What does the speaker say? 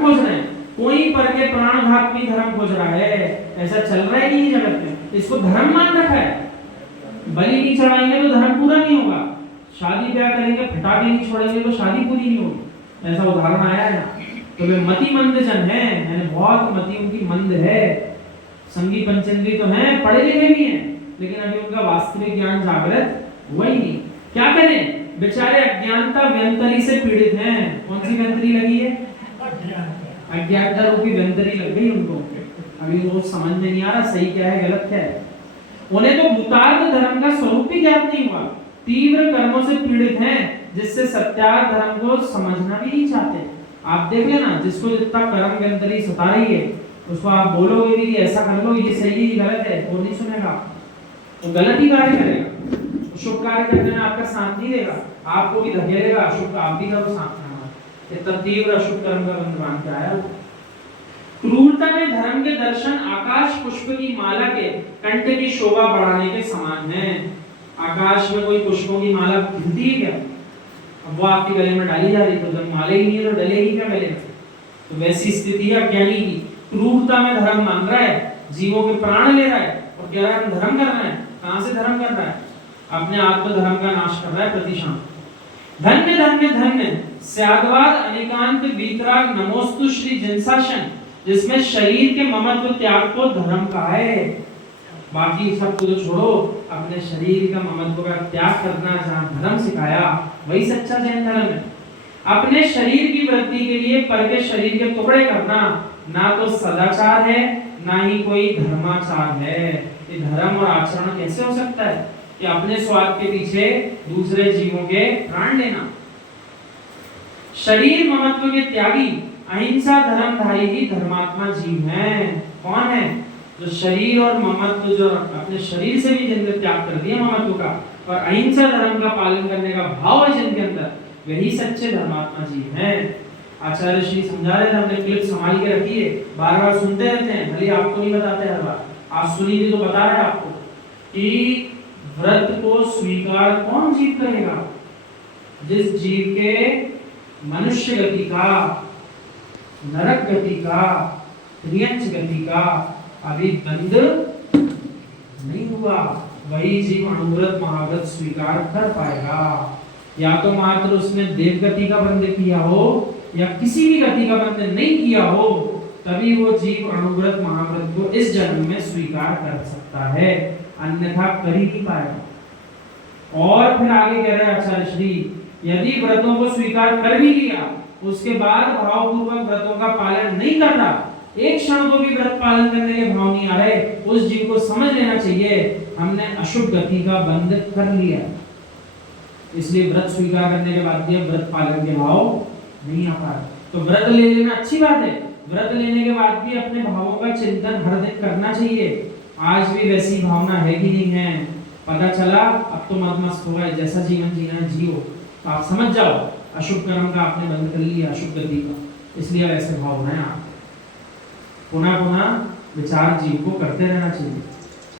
खोज रहे हैं, कोई पर के प्राणघात में धर्म खोज रहा है, ऐसा चल रहा है नहीं जगत में, इसको धर्म मान रखा है। बलि नहीं चढ़ाएंगे तो धर्म पूरा नहीं होगा, शादी ब्याह करेंगे फटाके नहीं छोड़ेंगे तो शादी पूरी नहीं होगी, ऐसा उदाहरण आया है ना। तो वे मति मंद जन है, यानी बहुत मति उनकी मंद है, संगी पंचेंद्री तो हैं, पढ़े लिखे भी हैं, लेकिन अभी उनका वास्तविक ज्ञान जागृत हुआ ही नहीं। क्या करें, बेचारे अज्ञानता व्यंतरी से पीड़ित हैं। कौन सी व्यंतरी लगी है? अज्ञानता रूपी व्यंतरी लग गई उनको, अभी वो समझ में नहीं आ रहा सही क्या है गलत क्या है। उन्हें तो भूतार्थ धर्म का स्वरूप ही ज्ञात नहीं हुआ, तीव्र कर्मों से पीड़ित हैं, जिससे सत्यार्थ धर्म को समझना भी नहीं चाहते। आप देख लेना, जिसको जितना कर्म व्यंतरी सता रही है उसको आप बोलोगे भी ऐसा कर लो, ये सही है ये गलत है, वो नहीं सुनेगा, वो गलत ही कार्य करेगा, शुभ कार्य करने में आपका साथ नहीं देगा, आपको भी धकेलेगा, अशुभ आप भी करो साथ में। इतना तीव्र अशुभ कर्म का बंध बांध के आया। क्रूरता में धर्म के दर्शन आकाश पुष्प की माला के कंठ की शोभा बढ़ाने के समान है। आकाश में कोई पुष्पों की माला खिलती है क्या? अब वो आपके गले में डाली जा रही, तो जब माला ही नहीं है तो डलेगी क्या गले में? तो वैसी स्थिति है अज्ञानी की, क्रूरता में धर्म मान रहा है, जीवों के प्राण ले रहा है और कह रहा है हम धर्म कर रहे हैं। कहां से धर्म कर रहा है? अपने आत्म धर्म का नाश कर रहा है प्रतिशान। धन्य धन्य धन्य स्याद्वाद अनेकांत वीतराग नमोस्तु श्री जिनसाशन, जिसमें शरीर के ममत्व त्याग को धर्म कहा है। बाकी सब कुछ छोड़ो, अपने शरीर का ममत्व का त्याग करना जहां धर्म सिखाया वही सच्चा जैन धर्म है। अपने शरीर की वृद्धि के लिए पर के शरीर के टुकड़े करना ना तो सदाचार है ना ही कोई धर्माचार है। ये धर्म और आचरण कैसे हो सकता है कि अपने स्वार्थ के पीछे दूसरे जीवों के प्राण लेना। शरीर ममत्व के त्यागी अहिंसा धर्मधारी ही धर्मात्मा जीव हैं। कौन है? जो शरीर और ममत्व, जो अपने शरीर से भी जिनने त्याग कर दिया ममत्व का और अहिंसा धर्म का पालन करने का भाव है जिनके अंदर, वही सच्चे धर्मात्मा जीव हैं। आचार्य श्री समझा रहे थे, हमने क्लिप संभाल के रखी है, बार बार सुनते रहते हैं, भले आपको नहीं बताते हर बार, आज सुनिए तो बता रहे हैं आपको कि व्रत को स्वीकार कौन जीव करेगा? जिस जीव के मनुष्य गति का, नरक गति का, त्रियंच गति का अभी बंध नहीं हुआ, वही जीव अणुव्रत महाव्रत स्वीकार कर पाएगा। या तो मात्र उसने देव गति का बंध किया हो या किसी भी गति का बंध नहीं किया हो, तभी वो जीव अणुव्रत महाव्रत को इस जन्म में स्वीकार कर सकता है, अन्यथा कर ही नहीं पाएगा। और फिर आगे कह रहे हैं आचार्य श्री, यदि व्रतों को स्वीकार कर भी लिया, उसके बाद भावपूर्वक व्रतों का पालन नहीं कर रहा, एक क्षण को भी व्रत पालन करने के भाव नहीं आ रहे, उस जीव को समझ लेना चाहिए हमने अशुभ गति का बंध कर लिया। इसलिए व्रत स्वीकार करने के बाद भी व्रत पालन के भाव नहीं आ पा रहा। तो व्रत ले लेना अच्छी बात है, व्रत लेने के बाद भी अपने भावों का चिंतन हर दिन करना चाहिए। आज भी वैसी भावना है कि नहीं है, पता चला अब तो मदमस्त हो गए, जैसा जीवन जीना है जियो, तो आप समझ जाओ अशुभ कर्म का आपने बंद कर लिया, अशुभ गति का, इसलिए ऐसे भाव है आप पुनः पुनः विचार जीव को करते रहना चाहिए।